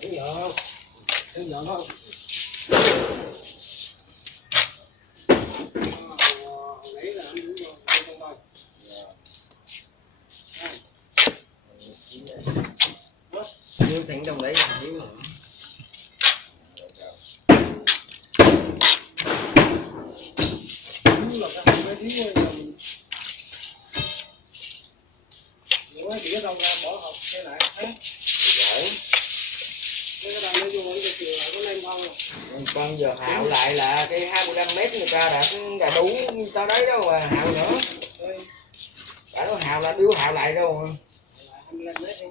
Thấy vợ không? Thấy vợ không? Hồi nãy là anh cũng không thôi. Như thằng trong đấy là thiếu rồi. Thiếu là cái thiếu rồi. Nếu cái đĩa đâu ra bỏ hộp xe lại hết. Rồi. Cái này nó vô cái chiều lại có lên không? Con giờ hạo lại là cái 25 mét người ta đã đủ tới đấy đâu mà hạo nữa. Đã nó hạo là điêu hạo lại đâu mà. 25 mét đi.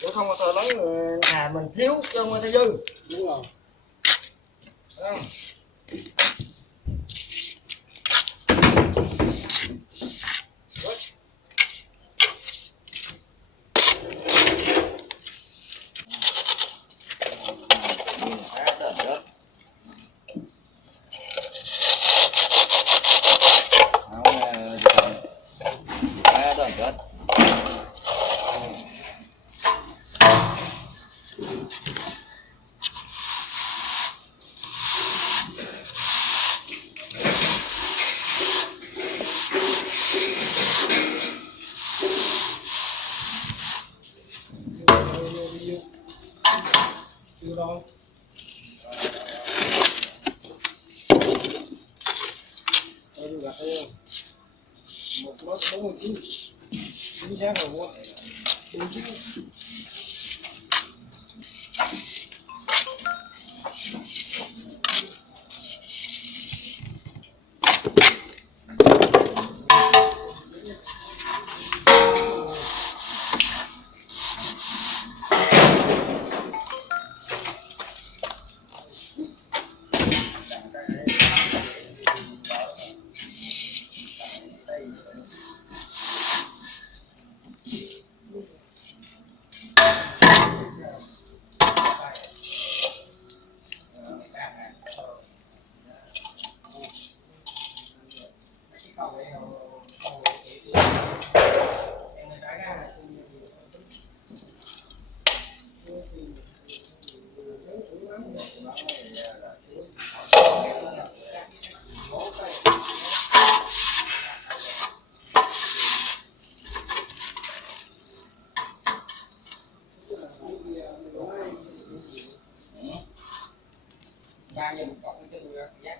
Nếu không có thời lớn nhà mình thiếu chứ không có thấy dư. Đúng rồi. Không? Chưa đâu. Tôi gặp đây một lót 49 chính xác rồi mua 49. Ba giờ một cọc cho tôi giá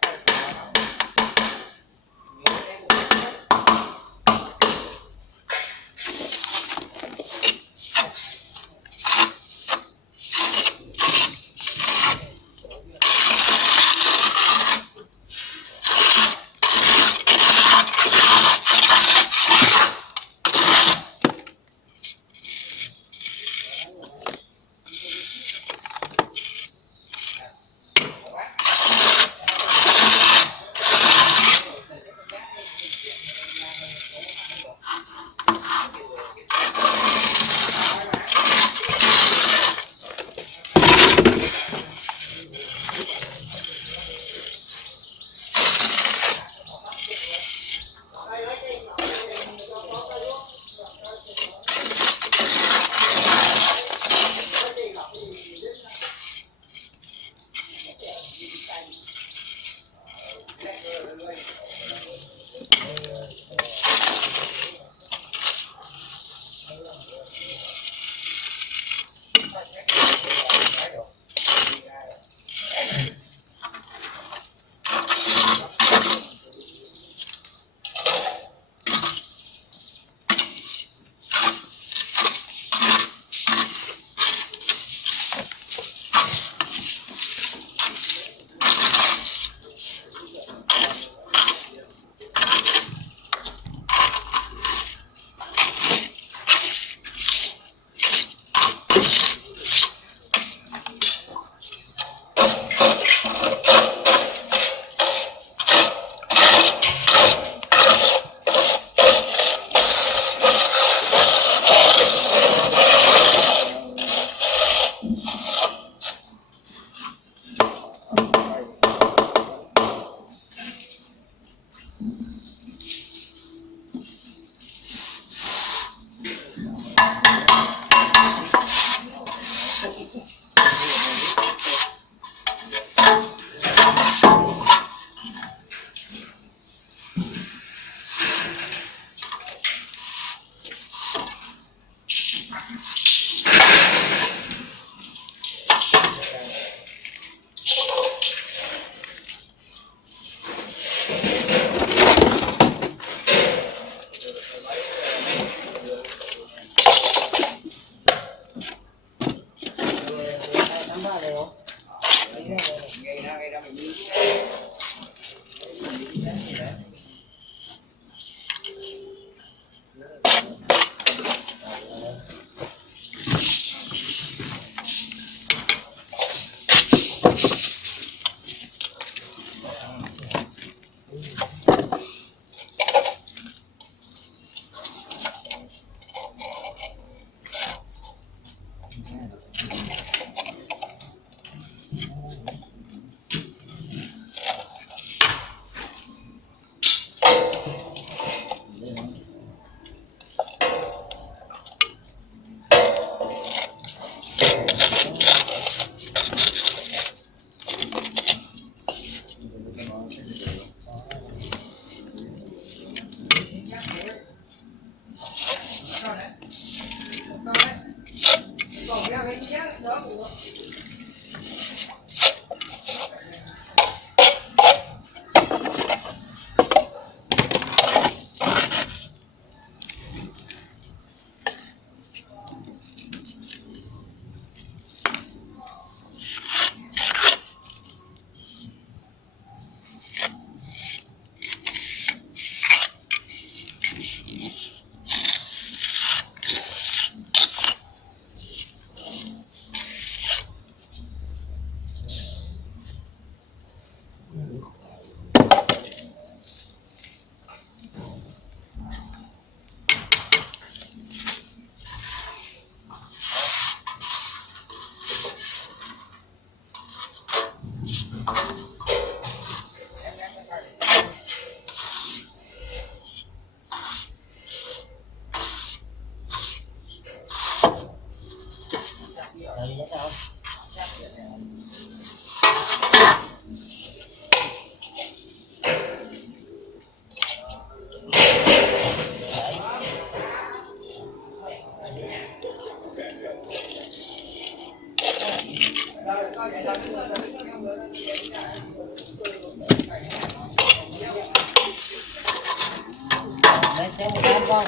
Đấy, xem 100 không?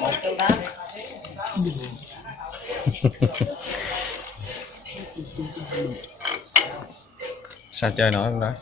180. Sao chơi nổi không đó?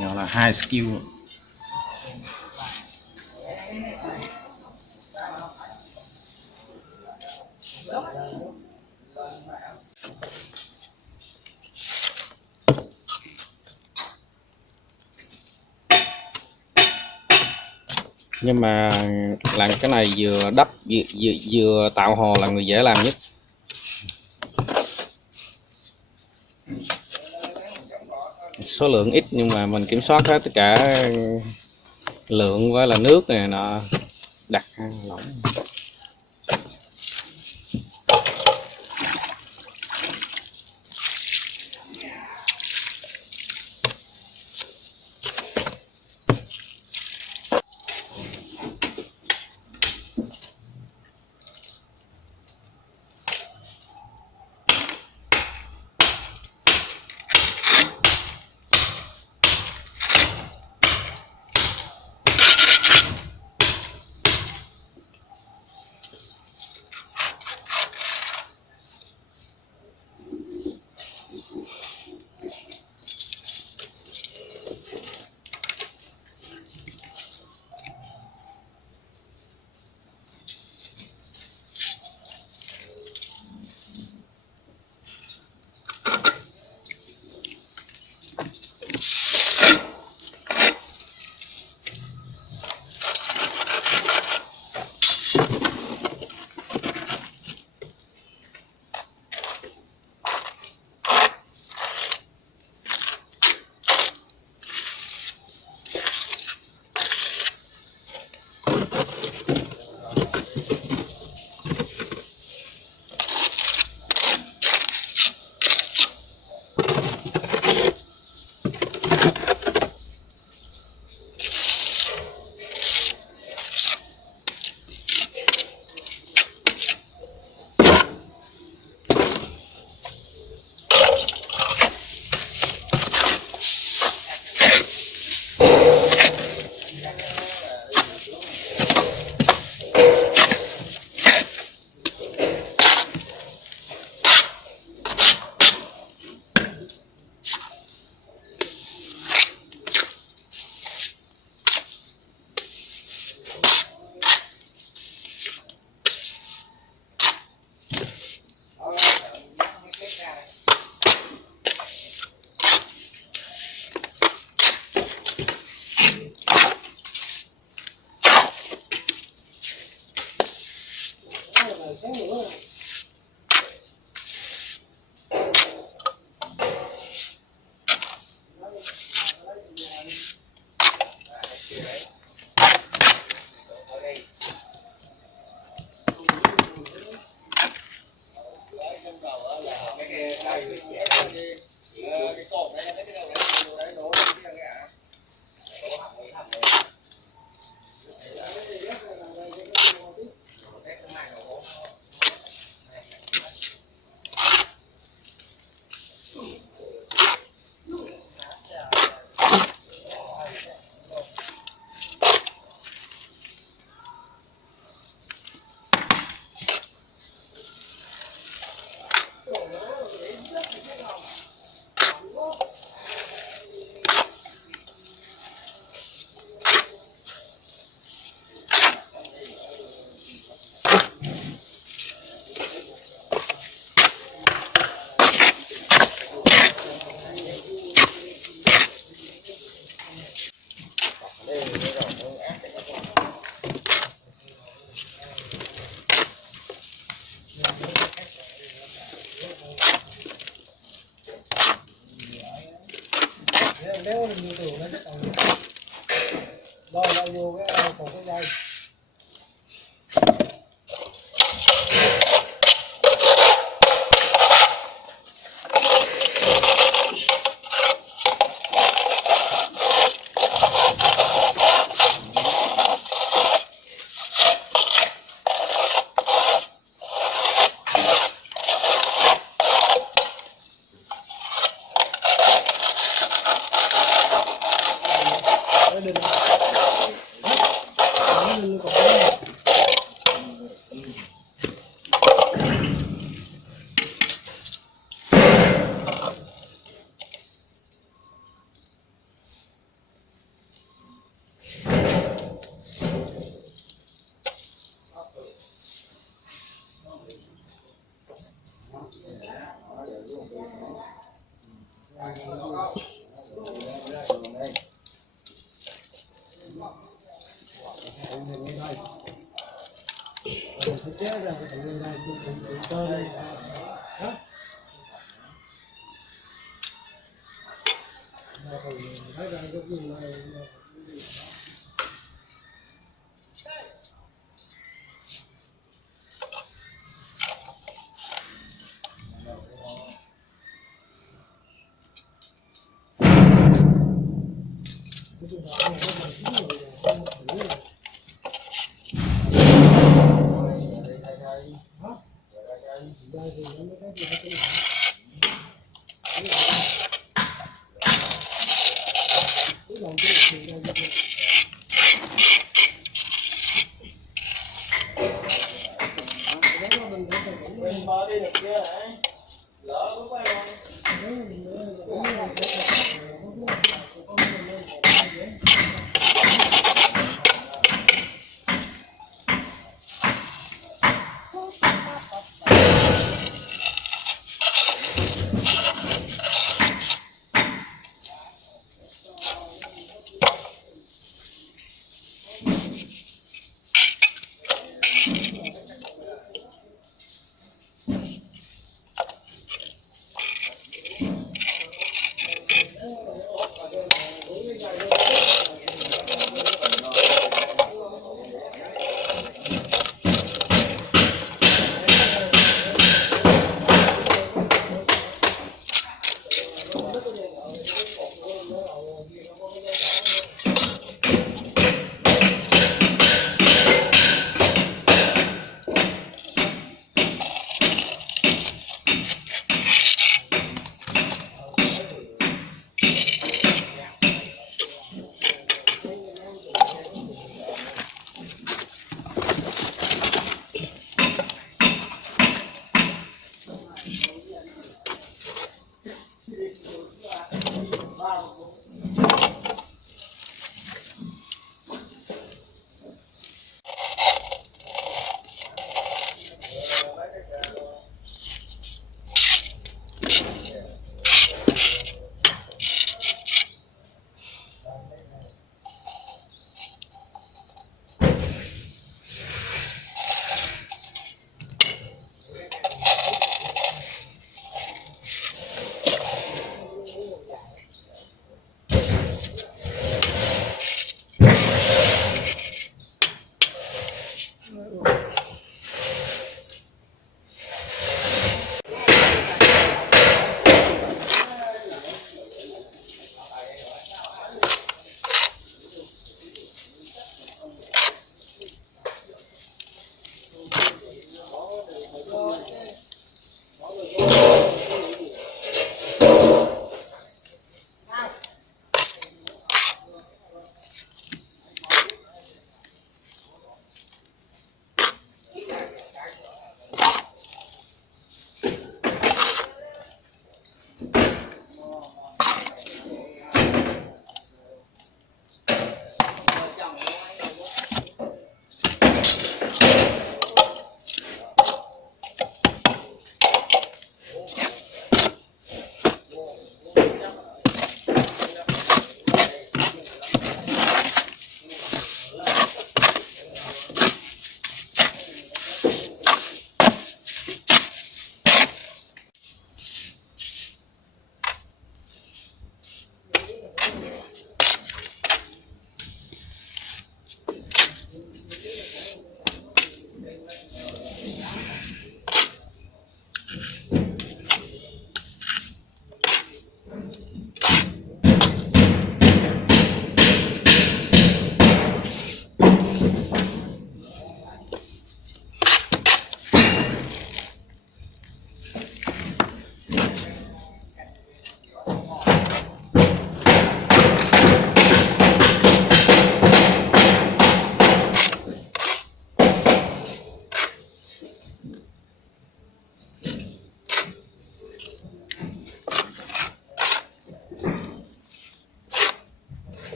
Gọi là high skill. Nhưng mà làm cái này vừa đắp vừa tạo hồ là người dễ làm nhất. Số lượng ít nhưng mà mình kiểm soát hết tất cả lượng với là nước này nọ, đặt lỏng. cái cột này cái đầu đấy đổ cái ạ. Nếu nhiều tường nó chắc còn lo vô cái còn cái dây. Chế ra cái phần này cũng cơ đây đó. Thấy ra cái gì này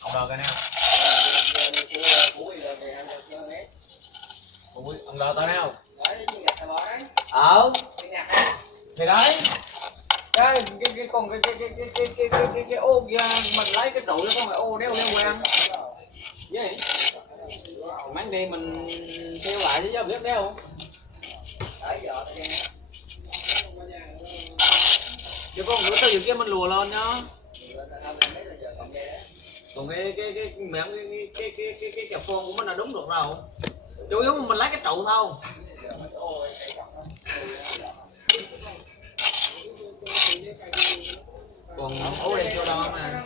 Ông đo cái nào? Ông đo tới nào? Thì đấy. Cái con cái ô kia mình lấy cái trụ nó không phải ô đeo quen. Vậy. Mang đi mình theo lại chứ biết đeo. Chứ con nữa tới giờ kia mình lùa lên nhá. Còn cái miệng cái chập phôn của mình là đúng được rồi. Chủ yếu mình lấy cái trụ thôi. Còn ố đây cho đo mà.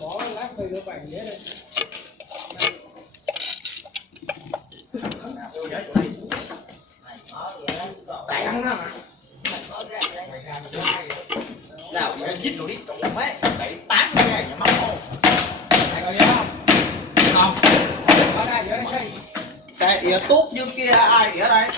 Bỏ lát đi nữa bàn ghế đây. Nào mày dít rồi đi trụ mấy đẩy tán ra nhà mắm không? Này coi nhớ không? Không. Ở đây giữa đây. Cái ỉa tốt như kia ai ỉa đây?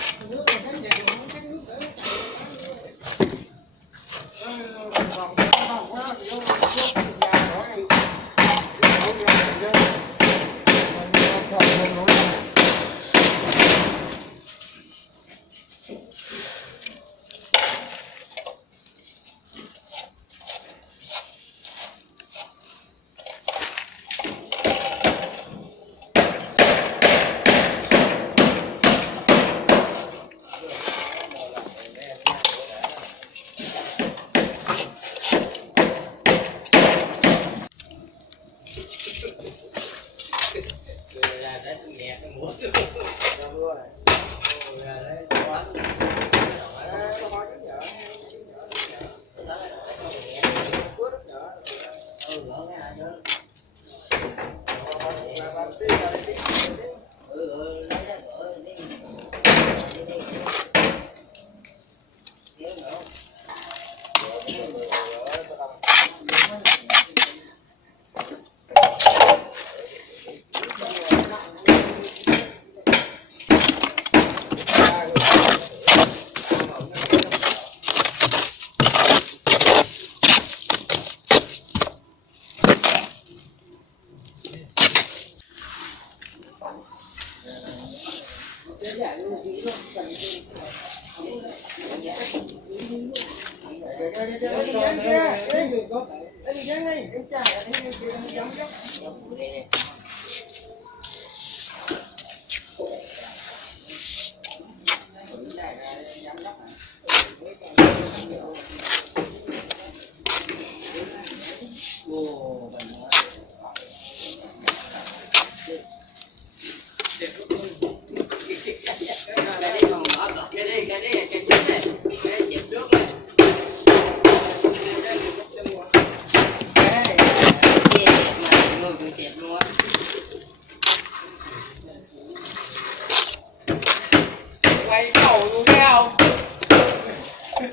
cầu luôn nghe không?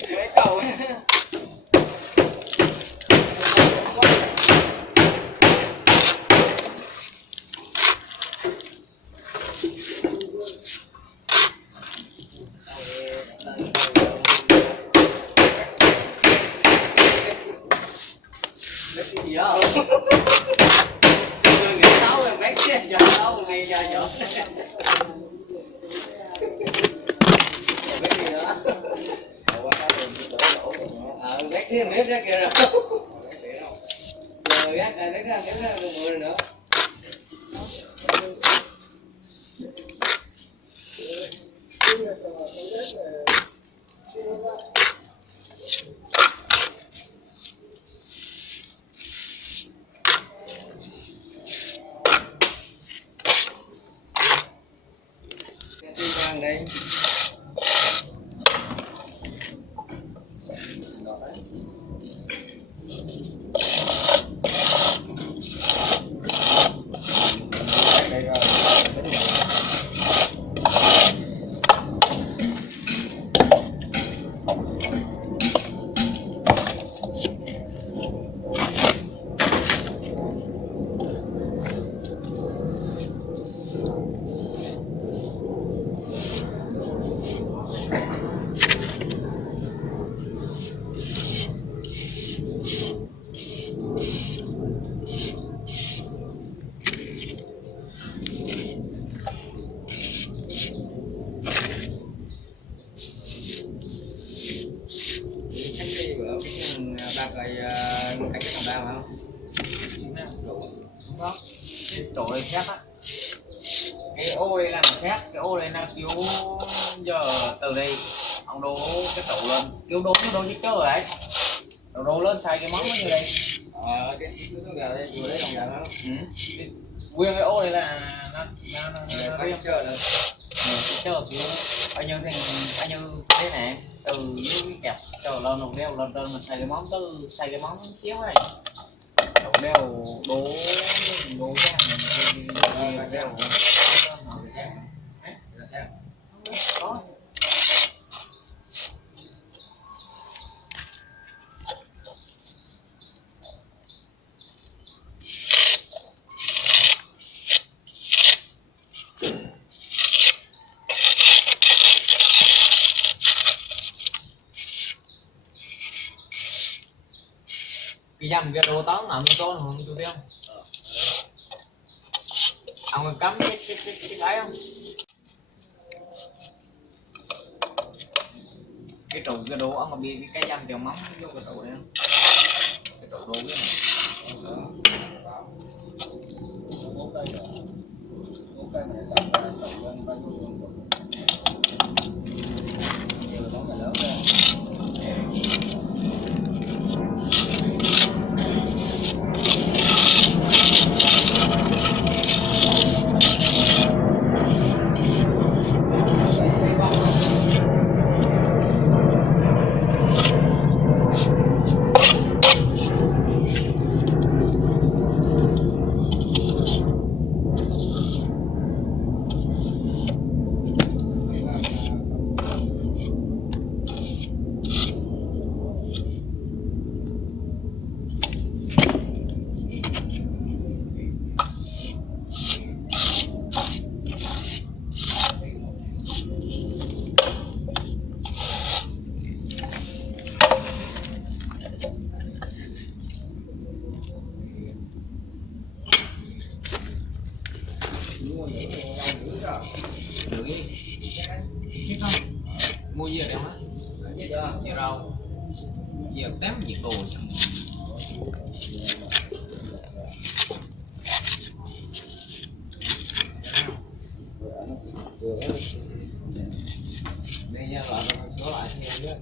Cái cầu gì đó người nghĩ tấu là mấy cái giờ tấu ngay giờ chỗ mấy gì nữa mấy cái miếng ra kìa rồi rồi gác mấy cái miếng ra mười rồi nữa đây ba cây cái phòng đao hả? đúng đó. Cái chỗ này khác á. Cái ô đây là khác, cái ô đây là kiểu giờ từ đây ông đổ cái tủ lên, kiểu đổ chứ chơi đấy. Đổ lên xài cái món nó như đây. Cái con gà đây vừa lấy lòng gà đó. Nguyên cái ô này là nó riêng chơi rồi. chơi kiểu anh như thế này từ dưới cái kẹp chờ lên rồi đeo lên mình xài cái món chiếu này. Đổ đeo đổ cái đeo đó. Cái dăm cái đồ tón nằm cho không chú biết không? Ông cắm cái đấy không? Cái trụ cái đồ ông mà bị cái dăm kèo mắm vô cái trụ đấy không? Cái trụ đồ cái này. Chết không? Mua gì ở đây hả? Gì rau? Gì ở tém gì đồ chẳng? Đây nha, loại số lại thì em biết.